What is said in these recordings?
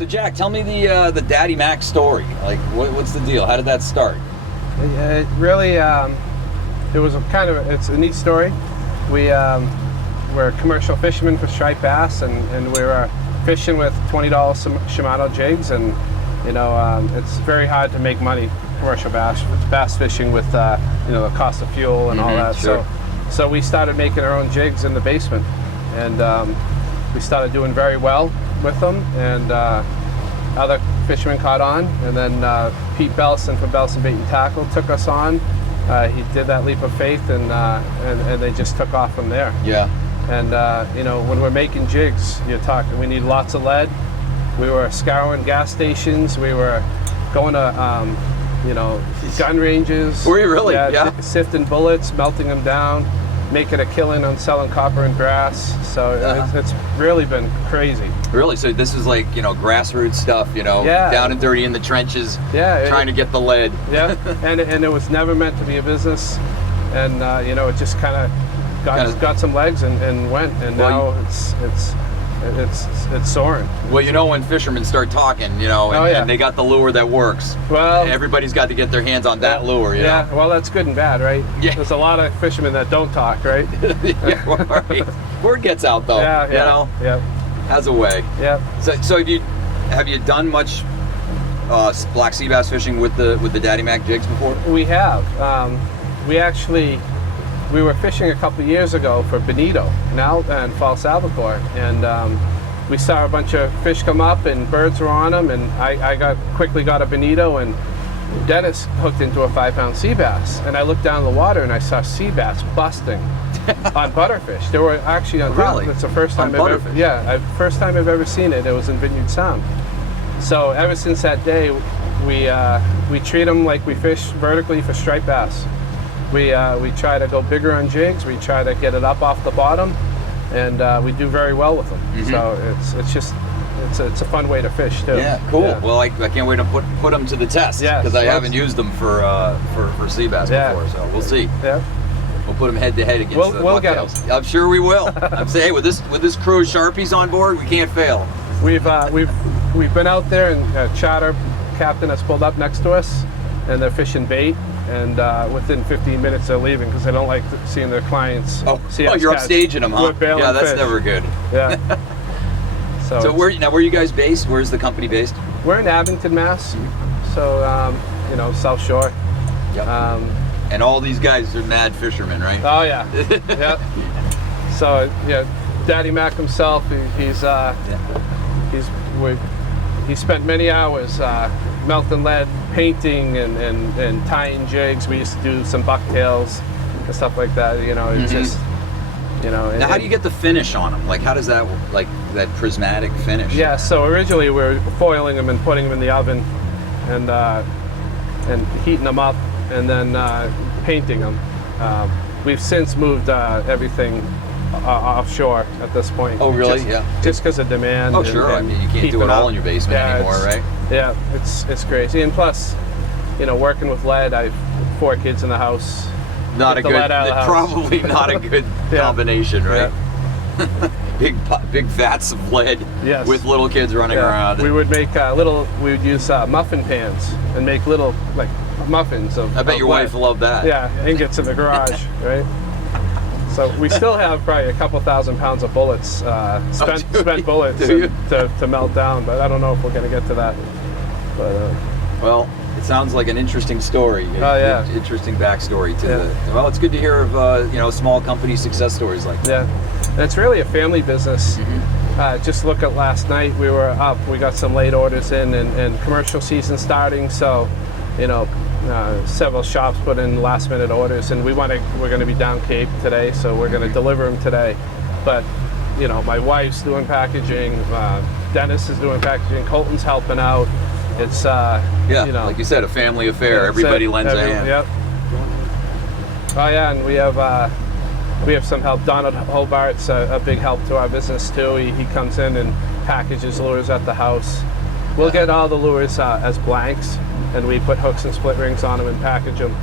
So Jack, tell me the Daddy Mac story. Like, what's the deal? How did that start? It really, it was it's a neat story. We're commercial fishermen for striped bass, and we were fishing with $20 Shimano jigs, and it's very hard to make money commercial bass fishing with the cost of fuel and all that. Sure. So we started making our own jigs in the basement, and we started doing very well with them, and other fishermen caught on, and then Pete Belson from Belson Bait and Tackle took us on. He did that leap of faith, and they just took off from there. Yeah. And when we're making jigs, we need lots of lead. We were scouring gas stations. We were going to gun ranges. Were you really? Yeah. Sifting bullets, melting them down, making a killing on selling copper and brass. So it's really been crazy. Really? So this is like, grassroots stuff, down and dirty in the trenches, trying to get the lead. Yeah, and it was never meant to be a business. And, it just kind of got some legs and went. And now it's soaring. Well, when fishermen start talking, and they got the lure that works. Well, everybody's got to get their hands on that lure, you know? Well, that's good and bad, right? Yeah. There's a lot of fishermen that don't talk, right? Yeah, right. Word gets out, though. Yeah. Has a way. Yeah. So have you done much black sea bass fishing with the Daddy Mac jigs before? We have. We were fishing a couple of years ago for bonito and false albacore, and we saw a bunch of fish come up and birds were on them, and I quickly got a bonito, and Dennis hooked into a 5-pound sea bass, and I looked down the water and I saw sea bass busting on butterfish. They were actually on top. Really? It's the first time first time I've ever seen it. It was in Vineyard Sound. So ever since that day, we treat them like we fish vertically for striped bass. We try to go bigger on jigs. We try to get it up off the bottom, and we do very well with them. So it's a fun way to fish too. Yeah, cool. Yeah. Well, I can't wait to put them to the test because I haven't used them for sea bass before. So we'll see. Yeah. We'll put them head to head against the bucktails. I'm sure we will. I'm saying, hey, with this crew of Sharpies on board, we can't fail. We've been out there, and a charter captain has pulled up next to us, and they're fishing bait. And within 15 minutes they're leaving because they don't like seeing their clients. You're upstaging them, huh? Yeah, that's never good. Yeah. So where are you guys based? Where's the company based? We're in Abington, Mass. So South Shore. Yep. And all these guys are mad fishermen, right? Oh yeah. Yeah. So Daddy Mac himself, he spent many hours melting lead, painting, and tying jigs. We used to do some bucktails and stuff like that. It's just, Now, how do you get the finish on them? Like, how does that, like, that prismatic finish? Yeah, so originally we were foiling them and putting them in the oven and heating them up and then painting them. We've since moved everything offshore at this point. Oh, really? Yeah. Just because of demand. Oh, sure. I mean, you can't do it all in your basement anymore, right? Yeah, it's crazy. And plus, working with lead, I have 4 kids in the house. Probably not a good combination, right? Yeah. big vats of lead with little kids running around. We would make we would use muffin pans and make little muffins of I bet your lead. wife loved that. Yeah, ingots in the garage, right? So we still have probably a couple thousand pounds of bullets, spent bullets to melt down, but I don't know if we're going to get to that. But well, it sounds like an interesting story. Interesting backstory to the. Well, it's good to hear of small company success stories like that. Yeah, and it's really a family business. Just look at last night. We were up. We got some late orders in, and commercial season starting. So, several shops put in last-minute orders, and we're going to be down Cape today, so we're going to deliver them today. But my wife's doing packaging, Dennis is doing packaging, Colton's helping out. It's like you said, a family affair. Everybody lends a hand. Yep. Oh yeah, and we have some help. Donald Hobart's a big help to our business too. He comes in and packages lures at the house. We'll get all the lures as blanks, and we put hooks and split rings on them and package them.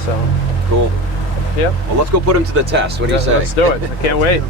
So cool. Yep. Well, let's go put them to the test. What do you say? Let's do it. I can't wait.